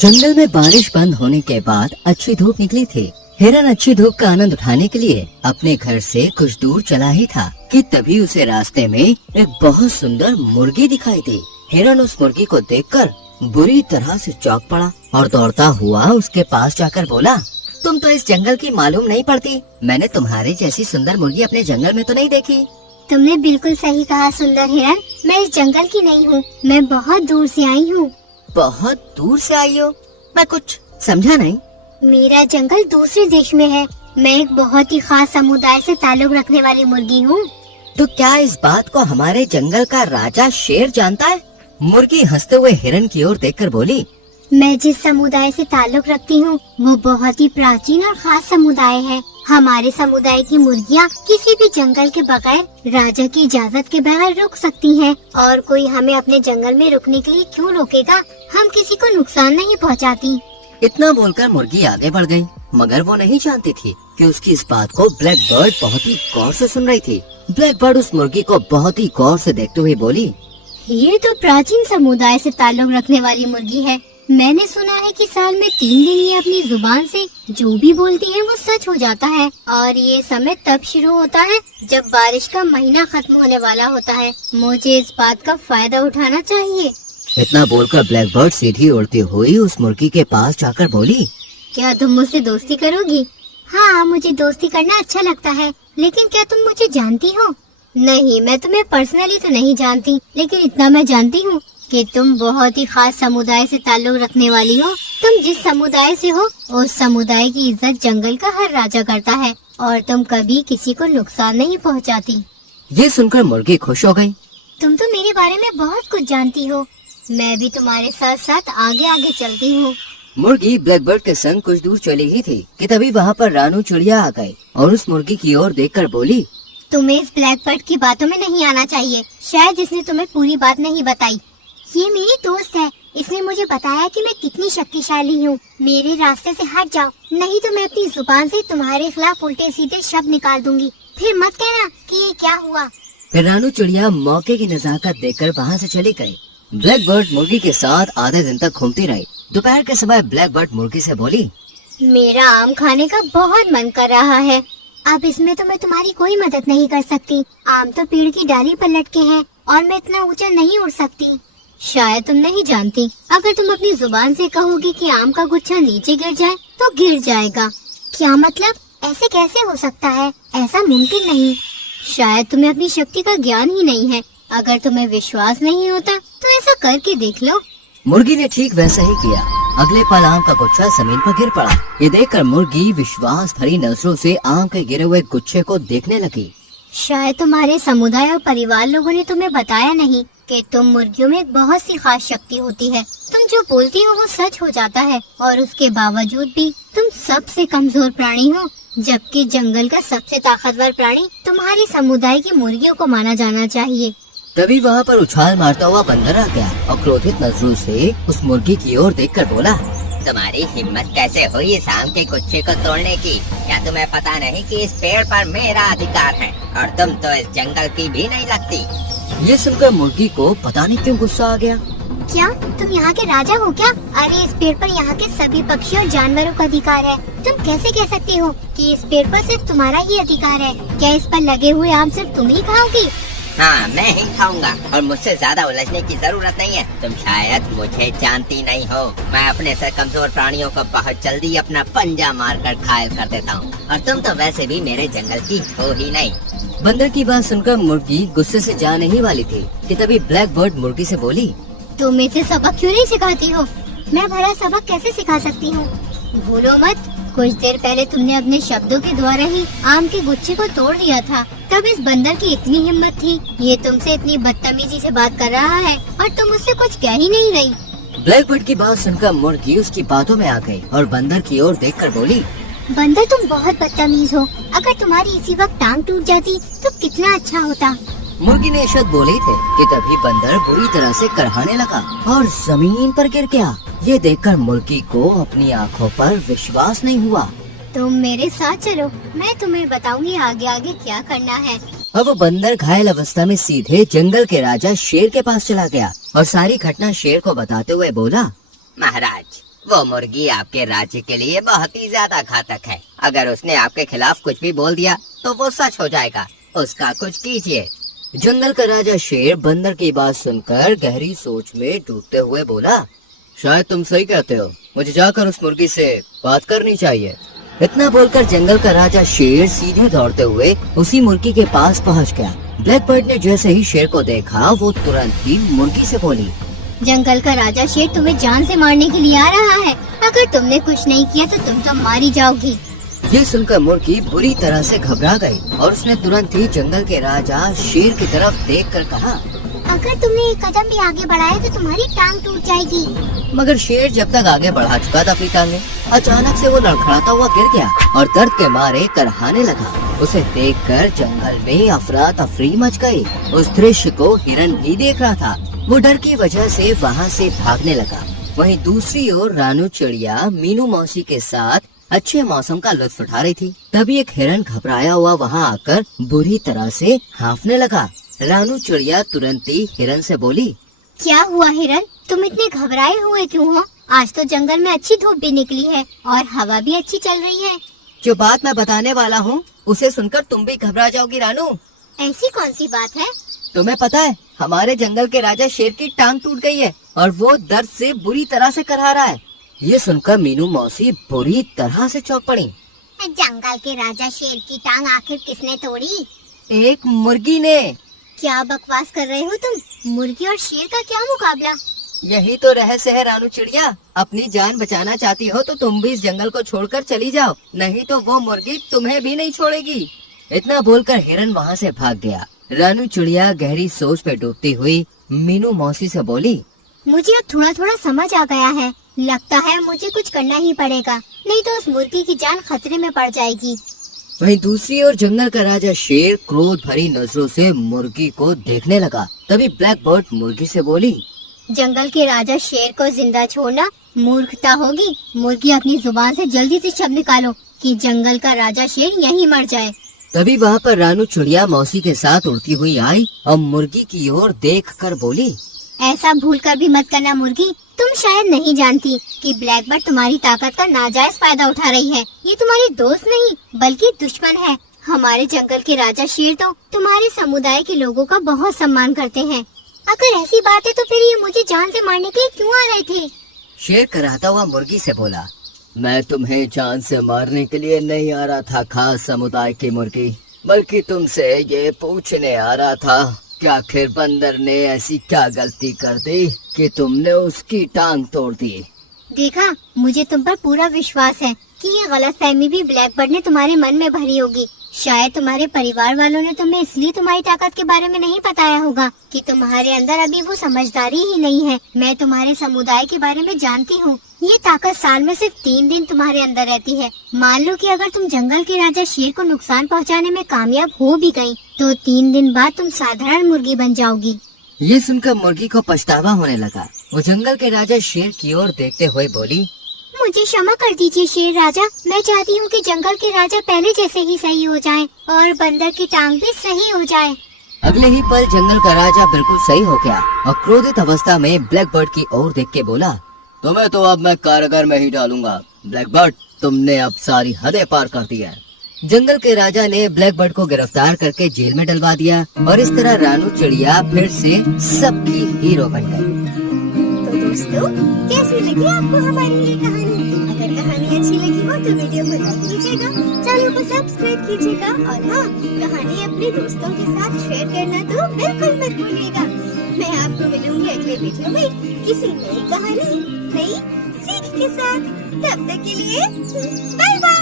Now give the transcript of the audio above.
जंगल में बारिश बंद होने के बाद अच्छी धूप निकली थी। हिरन अच्छी धूप का आनंद उठाने के लिए अपने घर से कुछ दूर चला ही था कि तभी उसे रास्ते में एक बहुत सुंदर मुर्गी दिखाई दी। हिरन उस मुर्गी को देखकर बुरी तरह से चौंक पड़ा और दौड़ता हुआ उसके पास जाकर बोला, तुम तो इस जंगल की मालूम नहीं पड़ती। मैंने तुम्हारी जैसी सुंदर मुर्गी अपने जंगल में तो नहीं देखी। तुमने बिल्कुल सही कहा सुंदर हिरन, मैं इस जंगल की नहीं हूँ, मैं बहुत दूर से आई हूँ। बहुत दूर से आई हो? मैं कुछ समझा नहीं। मेरा जंगल दूसरे देश में है। मैं एक बहुत ही खास समुदाय से ताल्लुक रखने वाली मुर्गी हूँ। तो क्या इस बात को हमारे जंगल का राजा शेर जानता है? मुर्गी हंसते हुए हिरन की ओर देखकर बोली, मैं जिस समुदाय से ताल्लुक रखती हूँ वो बहुत ही प्राचीन और खास समुदाय है। हमारे समुदाय की मुर्गियाँ किसी भी जंगल के बगैर राजा की इजाजत के बगैर रुक सकती हैं और कोई हमें अपने जंगल में रुकने के लिए क्यों रोकेगा। हम किसी को नुकसान नहीं पहुँचाती। इतना बोलकर मुर्गी आगे बढ़ गई, मगर वो नहीं जानती थी कि उसकी इस बात को ब्लैक बर्ड बहुत ही गौर से सुन रही थी। ब्लैक बर्ड उस मुर्गी को बहुत ही गौर से देखते हुए बोली, ये तो प्राचीन समुदाय से ताल्लुक रखने वाली मुर्गी है। मैंने सुना है कि साल में 3 दिन ये अपनी जुबान से जो भी बोलती है वो सच हो जाता है और ये समय तब शुरू होता है जब बारिश का महीना खत्म होने वाला होता है। मुझे इस बात का फायदा उठाना चाहिए। इतना बोलकर ब्लैक बर्ड सीधी उड़ती हुई उस मुर्गी के पास जाकर बोली, क्या तुम मुझसे दोस्ती करोगी? हाँ, मुझे दोस्ती करना अच्छा लगता है, लेकिन क्या तुम मुझे जानती हो? नहीं, मैं तुम्हें पर्सनली तो नहीं जानती, लेकिन इतना मैं जानती हूँ कि तुम बहुत ही खास समुदाय से ताल्लुक रखने वाली हो। तुम जिस समुदाय से हो उस समुदाय की इज्जत जंगल का हर राजा करता है और तुम कभी किसी को नुकसान नहीं पहुँचाती। ये सुनकर मुर्गी खुश हो गई। तुम तो मेरे बारे में बहुत कुछ जानती हो। मैं भी तुम्हारे साथ साथ आगे आगे चलती हूँ। मुर्गी ब्लैक बर्ड के संग कुछ दूर चली ही थी कि तभी वहाँ पर रानू चिड़िया आ गई और उस मुर्गी की ओर देखकर बोली, तुम्हें इस ब्लैक बर्ड की बातों में नहीं आना चाहिए। शायद इसने तुम्हें पूरी बात नहीं बताई। ये मेरी दोस्त है, इसने मुझे बताया कि मैं कितनी शक्तिशाली हूँ। मेरे रास्ते से हट जाओ, नहीं तो मैं अपनी जुबान से तुम्हारे खिलाफ उल्टे सीधे शब्द निकाल दूंगी। फिर मत कहना कि ये क्या हुआ। फिर रानू चिड़िया मौके की नजाकत देखकर वहाँ से चली गई। ब्लैक बर्ड मुर्गी के साथ आधे दिन तक घूमती रही। दोपहर के समय ब्लैक बर्ड मुर्गी से बोली, मेरा आम खाने का बहुत मन कर रहा है। अब इसमें तो मैं तुम्हारी कोई मदद नहीं कर सकती। आम तो पेड़ की डाली पर लटके हैं और मैं इतना ऊंचा नहीं उड़ सकती। शायद तुम नहीं जानती, अगर तुम अपनी जुबान से कहोगी कि आम का गुच्छा नीचे गिर जाए तो गिर जाएगा। क्या मतलब? ऐसे कैसे हो सकता है? ऐसा मुमकिन नहीं। शायद तुम्हें अपनी शक्ति का ज्ञान ही नहीं है। अगर तुम्हें विश्वास नहीं होता तो ऐसा करके देख लो। मुर्गी ने ठीक वैसा ही किया। अगले पल आम का गुच्छा जमीन पर गिर पड़ा। ये देखकर मुर्गी विश्वास भरी नजरों से आम के गिरे हुए गुच्छे को देखने लगी। शायद तुम्हारे समुदाय और परिवार लोगों ने तुम्हें बताया नहीं कि तुम मुर्गियों में एक बहुत सी खास शक्ति होती है। तुम जो बोलती हो वो सच हो जाता है और उसके बावजूद भी तुम सबसे कमजोर प्राणी हो, जबकि जंगल का सबसे ताकतवर प्राणी तुम्हारे समुदाय की मुर्गियों को माना जाना चाहिए। तभी वहाँ पर उछाल मारता हुआ बंदर आ गया और क्रोधित नजरों से उस मुर्गी की ओर देखकर बोला, तुम्हारी हिम्मत कैसे हुई इस आम के गुच्छे को तोड़ने की? क्या तुम्हें पता नहीं कि इस पेड़ पर मेरा अधिकार है और तुम तो इस जंगल की भी नहीं लगती। ये सुनकर मुर्गी को पता नहीं क्यों गुस्सा आ गया। क्या तुम यहाँ के राजा हो क्या? अरे इस पेड़ पर यहाँ के सभी पक्षियों और जानवरों का अधिकार है। तुम कैसे कह सकते हो कि इस पेड़ पर सिर्फ तुम्हारा ही अधिकार है? क्या इस पर लगे हुए आम सिर्फ तुम ही खाओगी? हाँ, मैं ही खाऊंगा और मुझसे ज्यादा उलझने की जरूरत नहीं है। तुम शायद मुझे जानती नहीं हो। मैं अपने से कमजोर प्राणियों को बहुत जल्दी अपना पंजा मारकर घायल कर देता हूँ और तुम तो वैसे भी मेरे जंगल की हो ही नहीं। बंदर की बात सुनकर मुर्गी गुस्से से जाने ही वाली थी कि तभी ब्लैक बर्ड मुर्गी से बोली, तुम इसे सबक क्यों नहीं सिखाती हो? मैं भला सबक कैसे सिखा सकती हूँ? भूलो मत, कुछ देर पहले तुमने अपने शब्दों के द्वारा ही आम के गुच्छे को तोड़ दिया था। तब इस बंदर की इतनी हिम्मत थी, ये तुमसे इतनी बदतमीजी से बात कर रहा है और तुम उससे कुछ कह ही नहीं रही। ब्लैक बर्ड की बात सुनकर मुर्गी उसकी बातों में आ गई और बंदर की ओर देखकर बोली, बंदर तुम बहुत बदतमीज हो। अगर तुम्हारी इसी वक्त टांग टूट जाती तो कितना अच्छा होता। मुर्गी ने शब्द बोले थे कि तभी बंदर बुरी तरह से करहाने लगा और जमीन पर गिर गया। ये देखकर मुर्गी को अपनी आंखों पर विश्वास नहीं हुआ। तुम मेरे साथ चलो, मैं तुम्हें बताऊंगी आगे आगे क्या करना है। अब वो बंदर घायल अवस्था में सीधे जंगल के राजा शेर के पास चला गया और सारी घटना शेर को बताते हुए बोला, महाराज, वो मुर्गी आपके राज्य के लिए बहुत ही ज्यादा घातक है। अगर उसने आपके खिलाफ कुछ भी बोल दिया तो वो सच हो जाएगा। उसका कुछ कीजिए। जंगल का राजा शेर बंदर की बात सुनकर गहरी सोच में डूबते हुए बोला, शायद तुम सही कहते हो, मुझे जाकर उस मुर्गी से बात करनी चाहिए। इतना बोलकर जंगल का राजा शेर सीधे दौड़ते हुए उसी मुर्गी के पास पहुंच गया। ब्लैक बर्ड ने जैसे ही शेर को देखा वो तुरंत ही मुर्गी से बोली, जंगल का राजा शेर तुम्हें जान से मारने के लिए आ रहा है। अगर तुमने कुछ नहीं किया तो तुम तो मारी जाओगी। ये सुनकर मुर्गी बुरी तरह से घबरा गई और उसने तुरंत ही जंगल के राजा शेर की तरफ देखकर कहा, अगर तुमने एक कदम भी आगे बढ़ाया तो तुम्हारी टांग टूट जाएगी। मगर शेर जब तक आगे बढ़ा चुका था अपनी टांगे, अचानक से वो लड़खड़ाता हुआ गिर गया और दर्द के मारे करहाने लगा। उसे देखकर जंगल में अफरा तफरी मच गई। उस दृश्य को हिरन भी देख रहा था। वो डर की वजह से वहाँ से भागने लगा। वहीं दूसरी ओर रानू चिड़िया मीनू मौसी के साथ अच्छे मौसम का लुत्फ उठा रही थी। तभी एक हिरन घबराया हुआ वहाँ आकर बुरी तरह से हाँफने लगा। रानू चिड़िया तुरंत ही हिरन से बोली, क्या हुआ हिरन, तुम इतने घबराए हुए क्यों हो? आज तो जंगल में अच्छी धूप भी निकली है और हवा भी अच्छी चल रही है। जो बात मैं बताने वाला हूँ उसे सुनकर तुम भी घबरा जाओगी रानू। ऐसी कौन सी बात है? तुम्हें पता है हमारे जंगल के राजा शेर की टांग टूट गई है और वो दर्द से बुरी तरह से करहा रहा है। ये सुनकर मीनू मौसी बुरी तरह से चौंक पड़ी। जंगल के राजा शेर की टांग आखिर किसने तोड़ी? एक मुर्गी ने। क्या बकवास कर रहे हो तुम? मुर्गी और शेर का क्या मुकाबला? यही तो रहस्य है रानू चिड़िया। अपनी जान बचाना चाहती हो तो तुम भी इस जंगल को छोड़कर चली जाओ, नहीं तो वो मुर्गी तुम्हें भी नहीं छोड़ेगी। इतना बोलकर हिरन वहाँ से भाग गया। रानू चिड़िया गहरी सोच में डूबती हुई मीनू मौसी से बोली, मुझे अब थोड़ा थोड़ा समझ आ गया है। लगता है मुझे कुछ करना ही पड़ेगा, नहीं तो उस मुर्गी की जान खतरे में पड़ जाएगी। वहीं दूसरी ओर जंगल का राजा शेर क्रोध भरी नजरों से मुर्गी को देखने लगा। तभी ब्लैक बर्ड मुर्गी से बोली, जंगल के राजा शेर को जिंदा छोड़ना मूर्खता होगी। मुर्गी अपनी जुबान से जल्दी से शब्द निकालो कि जंगल का राजा शेर यहीं मर जाए। तभी वहाँ पर रानू चिड़िया मौसी के साथ उड़ती हुई आई और मुर्गी की ओर देखकर बोली, ऐसा भूल कर भी मत करना मुर्गी। तुम शायद नहीं जानती कि ब्लैक बर्ड तुम्हारी ताकत का नाजायज फायदा उठा रही है। ये तुम्हारी दोस्त नहीं बल्कि दुश्मन है। हमारे जंगल के राजा शेर तो तुम्हारे समुदाय के लोगों का बहुत सम्मान करते हैं। अगर ऐसी बात है तो फिर ये मुझे जान से मारने के लिए क्यों आ रहे थे? शेर कराहता हुआ मुर्गी से बोला, मैं तुम्हें जान से मारने के लिए नहीं आ रहा था खास समुदाय की मुर्गी, बल्कि तुमसे ये पूछने आ रहा था कि आखिर बंदर ने ऐसी क्या गलती कर दी कि तुमने उसकी टांग तोड़ दी। देखा, मुझे तुम पर पूरा विश्वास है कि ये गलतफहमी भी ब्लैक बर्ड ने तुम्हारे मन में भरी होगी। शायद तुम्हारे परिवार वालों ने तुम्हें इसलिए तुम्हारी ताकत के बारे में नहीं बताया होगा कि तुम्हारे अंदर अभी वो समझदारी ही नहीं है। मैं तुम्हारे समुदाय के बारे में जानती हूँ। ये ताकत साल में सिर्फ 3 दिन तुम्हारे अंदर रहती है। मान लो कि अगर तुम जंगल के राजा शेर को नुकसान पहुँचाने में कामयाब हो भी गयी तो 3 दिन बाद तुम साधारण मुर्गी बन जाओगी। ये सुनकर मुर्गी को पछतावा होने लगा। वो जंगल के राजा शेर की ओर देखते हुए बोली, मुझे क्षमा कर दीजिए शेर राजा। मैं चाहती हूँ कि जंगल के राजा पहले जैसे ही सही हो जाएं और बंदर की टांग भी सही हो जाए। अगले ही पल जंगल का राजा बिल्कुल सही हो गया और क्रोधित अवस्था में ब्लैक बर्ड की ओर देख के बोला, तुम्हें तो अब मैं कारागार में ही डालूंगा। ब्लैक बर्ड, तुमने अब सारी हदें पार कर दी है। जंगल के राजा ने ब्लैक बर्ड को गिरफ्तार करके जेल में डलवा दिया और इस तरह रानू चिड़िया फिर से सबकी हीरो बन गई। तो दोस्तों, कैसी लगी आपको हमारी ये कहानी? अगर कहानी अच्छी लगी हो तो वीडियो को लाइक कीजिएगा, चैनल को सब्सक्राइब कीजिएगा और हाँ, कहानी अपने दोस्तों के साथ शेयर करना तो बिल्कुल मत भूलिएगा। मैं आपको मिलूंगी अगले वीडियो में किसी नई कहानी, नई सीख के साथ। तब तक के लिए बाय बाय।